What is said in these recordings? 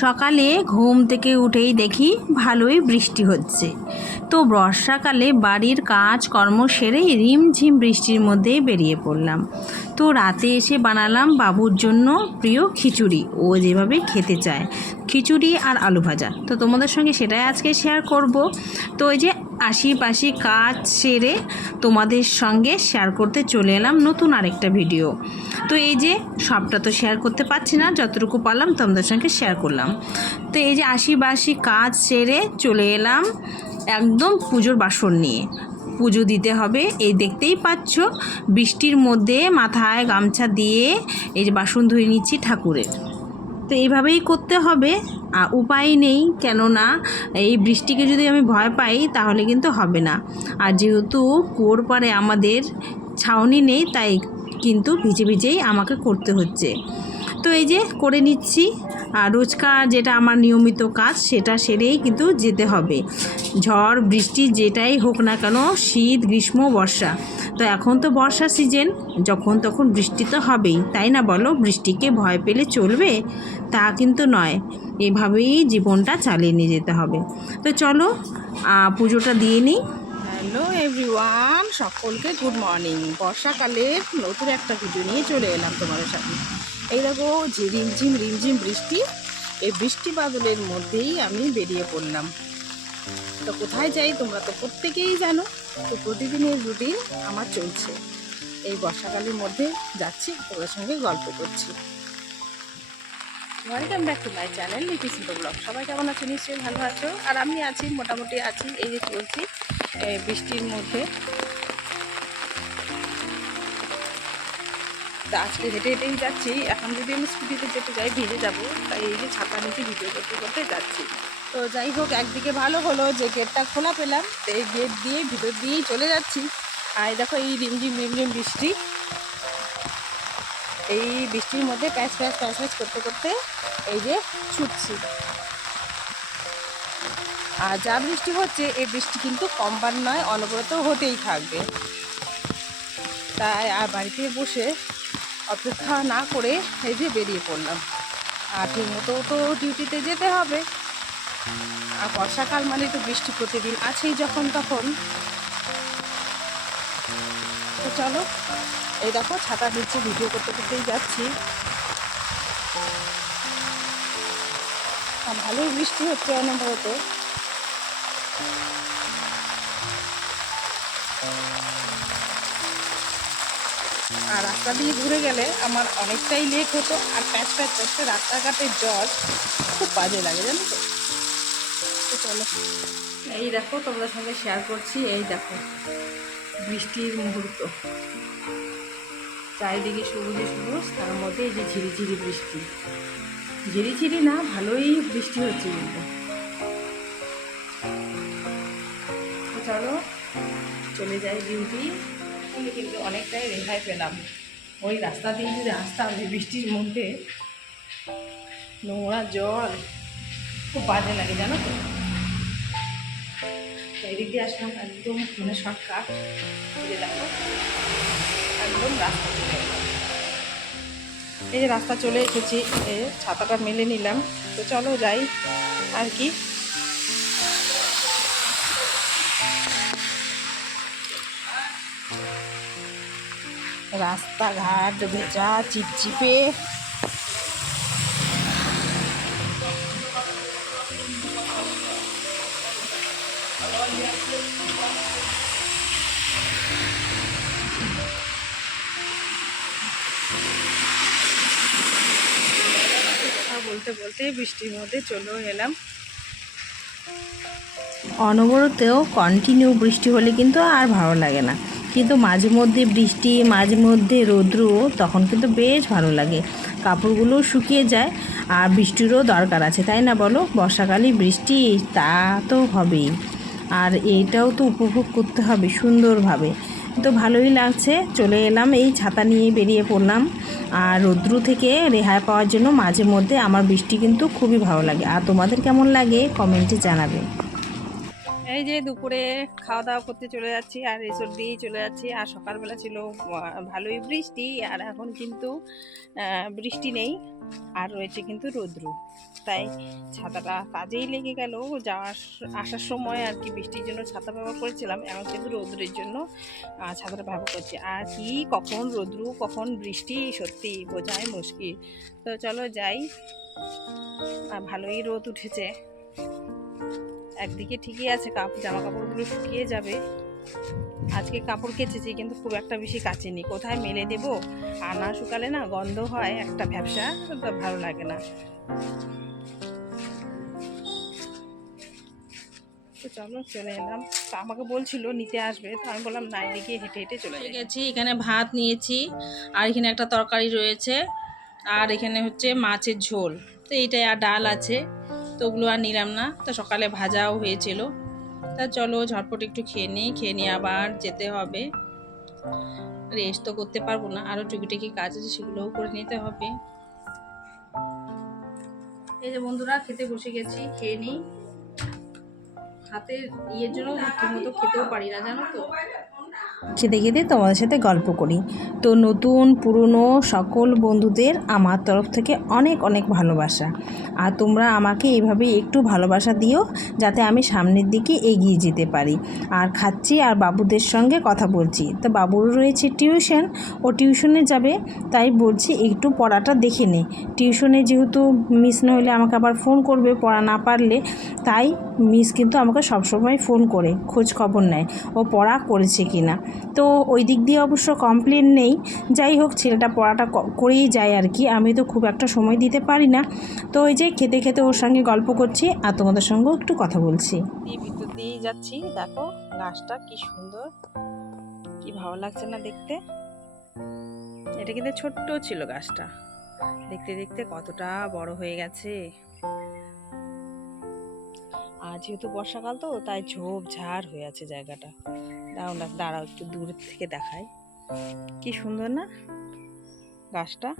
সকালে ঘুম থেকে উঠেই দেখি ভালোই বৃষ্টি হচ্ছে। তো বর্ষাকালে বাড়ির কাজকর্ম সেরেই রিমঝিম বৃষ্টির মধ্যেই বেরিয়ে পড়লাম। তো রাতে এসে বানালাম বাবুর জন্য প্রিয় খিচুড়ি, ও যেভাবে খেতে চায়, খিচুড়ি আর আলু ভাজা। তো তোমাদের সঙ্গে সেটাই আজকে শেয়ার করব। তো এই যে আশিপাশি কাজ সেরে তোমাদের সঙ্গে শেয়ার করতে চলে এলাম নতুন আরেকটা ভিডিও। তো এই যে সবটা তো শেয়ার করতে পারছি না, যতটুকু পারলাম তোমাদের সঙ্গে শেয়ার করলাম। তো এই যে আশিপাশি কাজ সেরে চলে এলাম একদম পুজোর বাসন নিয়ে। পুজো দিতে হবে, এই দেখতেই পাচ্ছ বৃষ্টির মধ্যে মাথায় গামছা দিয়ে এই যে বাসন ধুয়ে নিচ্ছি ঠাকুরের। তো এইভাবেই করতে হবে, উপায় নেই, কেননা এই বৃষ্টিকে যদি আমি ভয় পাই তাহলে কিন্তু হবে না। আর যেহেতু কুয়োর পাড়ে আমাদের ছাউনি নেই, তাই কিন্তু ভিজে ভিজেই আমাকে করতে হচ্ছে। তো এই যে করে নিচ্ছি, আর রোজকার যেটা আমার নিয়মিত কাজ সেটা সেরেই কিন্তু যেতে হবে। ঝড় বৃষ্টি যেটাই হোক না কেন, শীত গ্রীষ্ম বর্ষা, তো এখন তো বর্ষা সিজন, যখন তখন বৃষ্টি তো হবেই, তাই না বলো? বৃষ্টিকে ভয় পেলে চলবে? তা কিন্তু নয়, এভাবেই জীবনটা চালিয়ে নিয়ে যেতে হবে। তো চলো পুজোটা দিয়ে নিই। হ্যালো এভরিওয়ান, সকলকে গুড মর্নিং। বর্ষাকালের নতুন একটা ভিডিও নিয়ে চলে এলাম তোমাদের সাথে। এই দেখো যে রিমঝিম রিমঝিম বৃষ্টি, এই বৃষ্টি বাদলের মধ্যেই আমি বেরিয়ে পড়লাম। তো কোথায় যাই তোমরা তো প্রত্যেকেই জানো। তো প্রতিদিনের রুটিন আমার চলছে, এই বর্ষাকালের মধ্যে যাচ্ছি, তোমাদের সঙ্গে গল্প করছি। Welcome back to my channel লিপি সিম্পল ব্লগ। সবাই কেমন আছো? নিশ্চয়ই ভালো আছো। আর আমি আছি, মোটামুটি আছি। এই যে চলছি বৃষ্টির মধ্যে। তা আজকে হেঁটে হেঁটেই যাচ্ছি। এখন যদি আমি স্কুটিতে যেতে যাই ভিজে যাব, তাই এই যে ছাতা নিচে ভিডিও করতে করতে যাচ্ছি। তো যাই হোক, একদিকে ভালো হলো যে গেটটা খোলা পেলাম, তো এই গেট দিয়ে ভিতর দিয়েই চলে যাচ্ছি। আর দেখো এই রিমঝিম রিমঝিম বৃষ্টি, এই বৃষ্টির মধ্যে প্যাচ প্যাচ প্যাচ প্যাচ করতে করতে এই যে ছুটছি। আর যা বৃষ্টি হচ্ছে, এই বৃষ্টি কিন্তু কমবার নয়, অনবরত হতেই থাকবে। তাই আর বাড়িতে বসে অপেক্ষা না করে এই যে বেরিয়ে পড়লাম। আর ঠিক মতো তো ডিউটিতে যেতে হবে। আর বর্ষাকাল মানে তো বৃষ্টি প্রতিদিন আছেই যখন তখন। তো চলো, এই দেখো ছাতা নিচে ভিডিও করতে করতেই যাচ্ছি। আর ভালোই বৃষ্টি হচ্ছে অনবরত। আর রাস্তা দিয়ে ঘুরে গেলে আমার অনেকটাই লেট হতো, আর প্যাচ প্যাচ করতে রাস্তাঘাটের জল খুব বাজে লাগে, জানো তো। তো চলো, এই দেখো তোমাদের সঙ্গে শেয়ার করছি। এই দেখো বৃষ্টির মুহূর্ত, চারিদিকে সবুজে সবুজ, তার মধ্যে এই যে ঝিরিঝিরি বৃষ্টি। ঝিরিঝিরি না, ভালোই বৃষ্টি হচ্ছে কিন্তু। তো চলো চলে যাই ডিউটি। কিন্তু অনেকটাই রেহাই পেলাম। ওই রাস্তা দিয়ে যদি আসতাম, এই বৃষ্টির মধ্যে নোংরা জল খুব বাজে লাগে, জানো তো। এদিক দিয়ে আসলাম একদম মানে শর্টকাট, দেখো একদম রাস্তা চলে এলাম। এই যে রাস্তা চলে এসেছি, ছাতাটা মেলে নিলাম। তো চলো যাই আর কি। রাস্তাঘাট ভেজা চিপচিপে। বলতে বলতে বৃষ্টির মধ্যে চলেও এলাম। অনবরতেও কন্টিনিউ বৃষ্টি হলে কিন্তু আর ভালো লাগে না, কিন্তু মাঝে মধ্যে বৃষ্টি মাঝে মধ্যে রৌদ্র, তখন কিন্তু বেশ ভালো লাগে। কাপড়গুলো শুকিয়ে যায়, আর বৃষ্টিরও দরকার আছে, তাই না বলো? বর্ষাকালে বৃষ্টি তা তো হবেই, আর এইটাও তো উপভোগ করতে হবে সুন্দরভাবে। তো ভালোই লাগছে। চলে এলাম, এই ছাতা নিয়ে বেরিয়ে পড়লাম। আর রৌদ্র থেকে রেহাই পাওয়ার জন্য মাঝে মধ্যে আমার বৃষ্টি কিন্তু খুবই ভালো লাগে। আর তোমাদের কেমন লাগে কমেন্টে জানাবে। এই যে দুপুরে খাওয়া দাওয়া করতে চলে যাচ্ছি, আর রিসোর্ট দিয়েই চলে যাচ্ছি। আর সকালবেলা ছিল ভালোই বৃষ্টি, আর এখন কিন্তু বৃষ্টি নেই, আর রয়েছে কিন্তু রৌদ্র। তাই ছাতাটা কাজেই লেগে গেল। আসার সময় আর কি বৃষ্টির জন্য ছাতা ব্যবহার করেছিলাম, এখন কিন্তু রৌদ্রের জন্য ছাতাটা ব্যবহার করছি। আর কি কখন রৌদ্র কখন বৃষ্টি সত্যি বোঝাই মুশকিল। তো চলো যাই। ভালোই রোদ উঠেছে, একদিকে ঠিকই আছে, জামা কাপড়গুলো শুকিয়ে যাবে। আজকে কাপড় কেচেছি কিন্তু খুব একটা বেশি কাচিনি, কোথায় মেলে দেব, আর না শুকালে না গন্ধ হয় একটা ব্যবসা, ভালো লাগে না। তো চলো চলে এলাম। তো আমাকে বলছিল নিতে আসবে, তো আমি বললাম না, এদিকে হেঁটে হেঁটে চলে গেছি। এখানে ভাত নিয়েছি, আর এখানে একটা তরকারি রয়েছে, আর এখানে হচ্ছে মাছের ঝোল। তো এইটাই, আর ডাল আছে, তো ওগুলো আর নিলাম না। তো সকালে ভাজাও হয়েছিল। তা চলো ঝটপট একটু খেয়ে নিয়ে আবার যেতে হবে। রেস্ট তো করতে পারবো না, আরও টুকিটাকি কাজ আছে, সেগুলোও করে নিতে হবে। এই যে বন্ধুরা, খেতে বসে গেছি, খেয়ে নিই। হাতের ইয়ের জন্য ঠিক মতো খেতেও পারি না, জানো তো। খেতে খেতে তোমাদের সাথে গল্প করি। তো নতুন পুরনো সকল বন্ধুদের আমার তরফ থেকে অনেক অনেক ভালোবাসা। আর তোমরা আমাকে এইভাবে একটু ভালোবাসা দিও, যাতে আমি সামনের দিকে এগিয়ে যেতে পারি। আর খাচ্ছি, আর বাবুদের সঙ্গে কথা বলছি। তো বাবুরও রয়েছে টিউশন, ও টিউশনে যাবে, তাই বলছি একটু পড়াটা দেখে নে। টিউশনে যেহেতু মিস না হলে আমাকে আবার ফোন করবে পড়া না পারলে, তাই মিস কিন্তু আমাকে সবসময় ফোন করে খোঁজ খবর নেয় ও পড়া করেছে কি না। তো ওই দিক দিয়ে অবশ্য কমপ্লেন নেই। যাই হোক, ছেলেটা পড়াটা করেই যায় আর কি, আমি তো খুব একটা সময় দিতে পারি না। তো ওই যে খেতে খেতে ওর সঙ্গে গল্প করছি, আর তোমাদের সঙ্গেও একটু কথা বলছি। ভিতর দিয়েই যাচ্ছি, দেখো গাছটা কি সুন্দর, কি ভালো লাগছে না দেখতে। এটা কিন্তু ছোট্ট ছিল গাছটা, দেখতে দেখতে কতটা বড় হয়ে গেছে। আর যেহেতু বর্ষাকাল তো, তাই ঝোপঝাড় হয়ে আছে জায়গাটা। দাঁড়াও একটু দূর থেকে দেখাই, কি সুন্দর না গাছটা,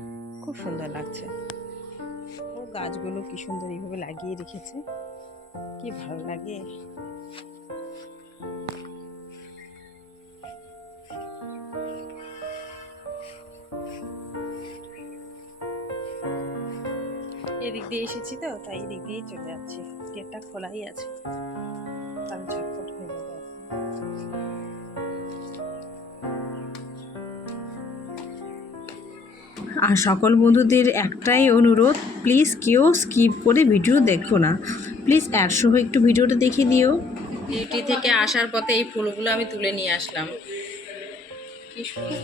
খুব সুন্দর লাগছে। ও গাছগুলো কি সুন্দর এইভাবে লাগিয়ে রেখেছে, কি ভালো লাগে। এদিক দিয়ে এসেছি তো, তাই এদিক দিয়েই চলে যাচ্ছি। গেটটা খোলাই আছে, তাহলে ঝটপট হয়ে যাবে। আর সকল বন্ধুদের একটাই অনুরোধ, প্লিজ কেউ স্কিপ করে ভিডিও দেখো না, প্লিজ অ্যাডসহ একটু ভিডিওটা দেখে দিও। ডিউটি থেকে আসার পথে এই ফুলগুলো আমি তুলে নিয়ে আসলাম, কি সুন্দর।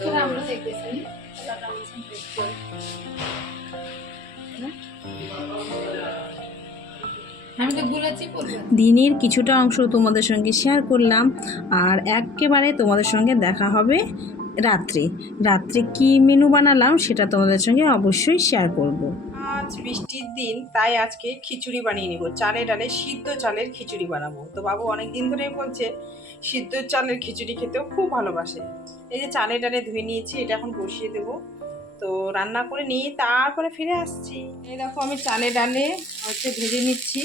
দিনের কিছুটা অংশ তোমাদের সঙ্গে শেয়ার করলাম, আর একেবারে তোমাদের সঙ্গে দেখা হবে রাত্রে। রাত্রে কি মেনু বানালাম সেটা তোমাদের সঙ্গে অবশ্যই শেয়ার করব। আজ বৃষ্টির দিন, তাই আজকে খিচুড়ি বানিয়ে নিব। চালে ডালে সিদ্ধ চালের খিচুড়ি বানাবো। তো বাবু অনেক দিন ধরে বলছে সিদ্ধ চালের খিচুড়ি খেতেও খুব ভালোবাসে। এই যে চালে ডালে ধুয়ে নিয়েছি, এটা এখন বসিয়ে দেবো। তো রান্না করে নিয়ে তারপরে ফিরে আসছি। এই দেখো আমি চালে ডালে ভেজে নিচ্ছি।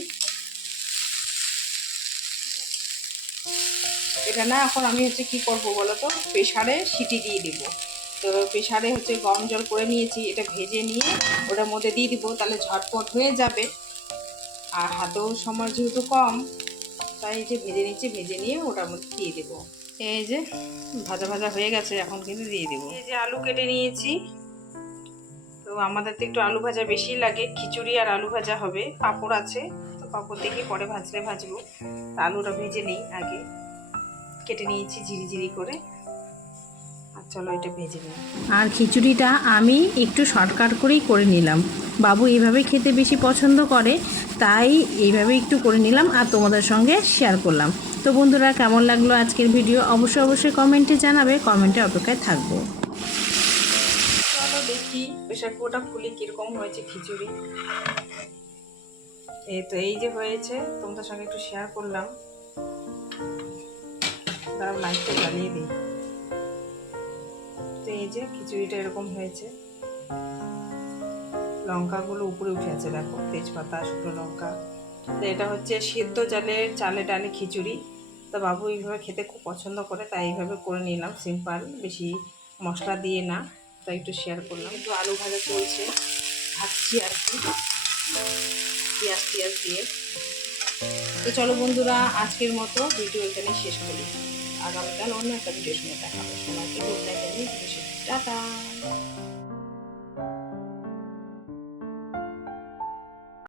এটা না, এখন আমি কি করব বলো তো, প্রেসারে সিটি দিয়ে দিব। তো প্রেসারে গরম জল করে নিয়েছি, এটা ভেজে নিয়ে ওটার মধ্যে দিয়ে দিব, তাহলে ঝটপট হয়ে যাবে। আর হাতেও সময় যেহেতু কম, তাই এই যে ভেজে নিচ্ছি, ভেজে নিয়ে ওটার মধ্যে দিয়ে দেবো। এই যে ভাজা ভাজা হয়ে গেছে, এখন কিন্তু দিয়ে দেবো। এই যে আলু কেটে নিয়েছি, তো আমাদের তো একটু আলু ভাজা বেশি লাগে, খিচুড়ি আর আলু ভাজা হবে। পাঁপড় আছে, তো পাঁপড় দেখে পরে ভাজবো। আলুটা ভেজে নিই আগে, কেটে নিয়েছি ঝিরি করে। আর চলো এটা ভেজে নিই। আর খিচুড়িটা আমি একটু শর্টকাট করেই করে নিলাম, বাবু এইভাবে খেতে বেশি পছন্দ করে, তাই এইভাবে একটু করে নিলাম আর তোমাদের সঙ্গে শেয়ার করলাম। তো বন্ধুরা, কেমন লাগলো আজকের ভিডিও অবশ্যই কমেন্টে জানাবে, কমেন্টে অপেক্ষায় থাকবো। চলো দেখি প্রেশার কুকারটা খুলে কীরকম হয়েছে খিচুড়ি। এই যে হয়েছে, তোমাদের সঙ্গে একটু শেয়ার করলাম। তারা লাইটটা জ্বালিয়ে দিই। তো এই যে খিচুড়িটা এরকম হয়েছে, লঙ্কাগুলো উপরে উঠে আছে, দেখো তেজপাতা শুকনো লঙ্কা। তো এটা সিদ্ধ চালে ডালে খিচুড়ি। তা বাবু এইভাবে খেতে খুব পছন্দ করে, তাই এইভাবে করে নিলাম, সিম্পল, বেশি মশলা দিয়ে না, তাই একটু শেয়ার করলাম। একটু আলু ভাজা চলছে, ভাজছি আর কি, পেঁয়াজ দিয়ে। তো চলো বন্ধুরা, আজকের মতো ভিডিও এখানে শেষ করি। আগামীকাল অন্য একটা ভিডিওর সঙ্গে দেখা হবে। সবাইকে গুড নাইট, টাটা।